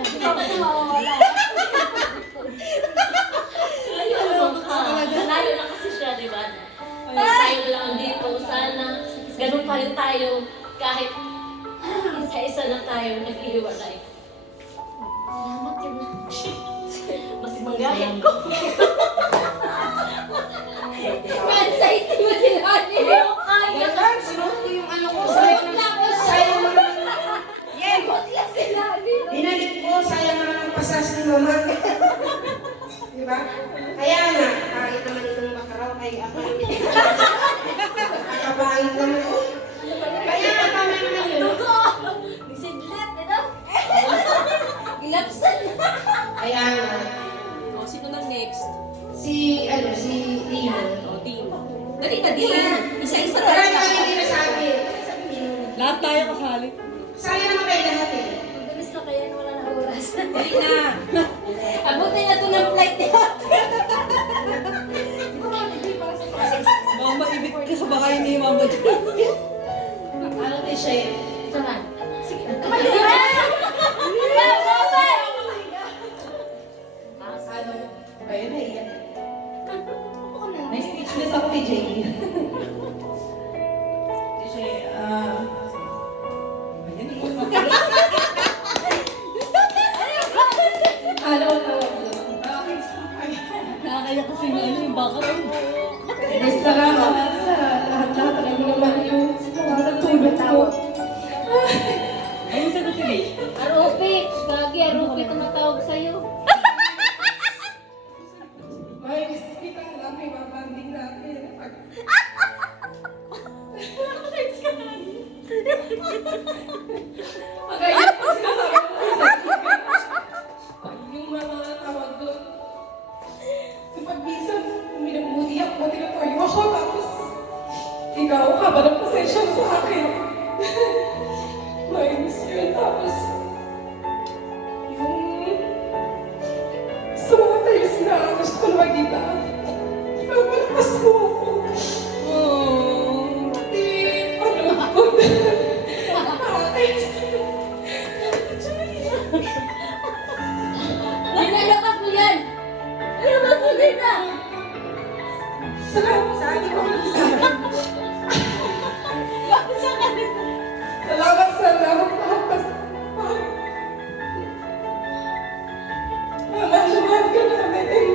Bakit mawawala? Ayun ka. Nalayo na kasi siya, di ba? Tayo lang dito. Sana ganun pa rin tayo kahit isa-isa na tayo nag-iiwalay. Salamat yun. Mas magaling ko. Anxiety mo sila. Kaya ka. Sinuot yung ano ko. Sayang mo naman. Yan. Binalik ko, sayang naman ang pasas ni mama. Diba? Kaya nga, kahit naman itong makaraw, kay ako hindi. Nakakabahit naman ko. Kaya nga, tama naman yun. Bisidlet, ito. Ilapsan. Kaya nga, O, sino na next? si Tino. O, Tino. Dali na din. Isa-isa Kaya tayo. nga hindi nasabi. Sabi Tino. Lahat tayo kasali. Sayang naman kayo lahat eh. Mabilis na kaya wala na oras. Dali na. Abutin na ito ng flight niya. Mama, ibig ka sa bahay ni Mama. Ano din siya yun? Saan? Sige na. Ano? Ayun na iyan. May speechless ako kay JD. Nakakaya kasi nga yung background. Salamat sa lahat-lahat. Alam mo naman yung tulog ko. Ayun sagot yun eh. Arupi. Gagi, Arupi tumatawag sa'yo. May kita na namin, mabanding natin. Magayon ko sinasabi ko. Yung mga tawag doon. Kapag minsan, minabuti ako, tinatayo ako, tapos ikaw, haba ng pasensya sa akin. May miss yun, tapos yung sa mga times na gusto ko na magkita, napalakas mo ako. Pati, ano ako, Nilalakas mo yan! Nilalakas mo din na! salamat sa akin mo lang sa akin. Bakit siya ka din? Salamat sa lahat. Mahal ka namin eh.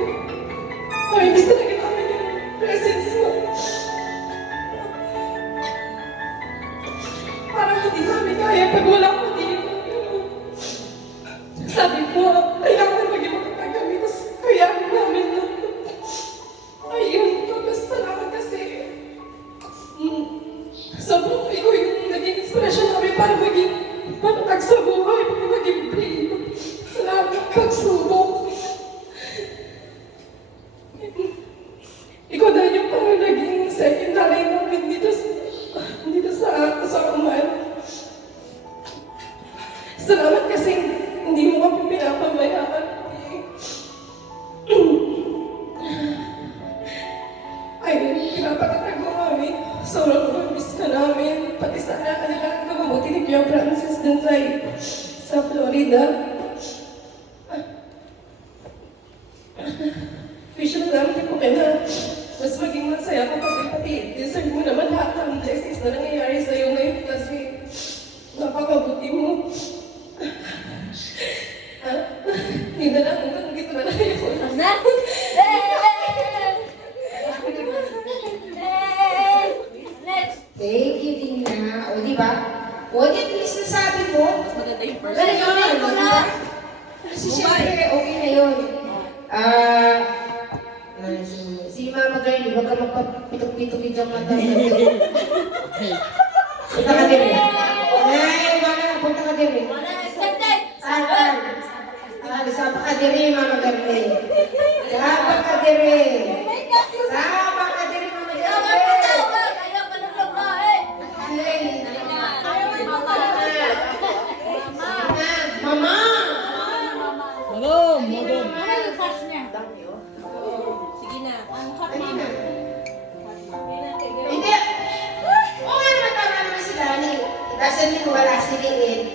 Mamimiss talaga namin yung presence mo. Parang hindi namin kaya pag wala ko dito. Sabi ko, kailangan maging magandang kami. Tapos kaya namin na. Ayun, tapos salamat kasi. Sobrang ikaw yung naging inspirasyon namin para maging matatag sa buhay, para maging brave. Salamat, pagsubok. Ikaw dahil yung parang naging second nanay namin dito sa Oman. Salamat kasi hindi mo kami pinapabayaan. Ay, pinapakatag mo kami. Sobrang miss ka namin. Pati sana kanilang kamabuti ni Kuya Francis dun sa Florida. Vision namin ko kaya mas maging masaya ko pati deserve mo naman lahat ng blessings na nangyayari sa'yo ngayon kasi napakabuti mo. Hindi na lang, hanggang dito na lang ako. Na? Next! Thank you, Tina. O, di ba? O, di at least nasabi mo. Mas maganda yung first. Ganun yun, di ba? Kasi syempre, okay na yun. Si Mama Girlie, huwag ka magpapitok-pitok yung mata. Punta ka din eh. Ay, wala, punta ka din eh. Wala accepted! Saan? Sapa ka din eh, Mama Girlie. Sapa ka din eh. Sapa ka din eh, Mama Girlie. Ayaw pa ng babae! Mama! Magom, magom. Ano yung cash niya? Sige na. Hindi na. Hindi. Oo nga naman, tama naman si Lani. It doesn't mean wala sila eh.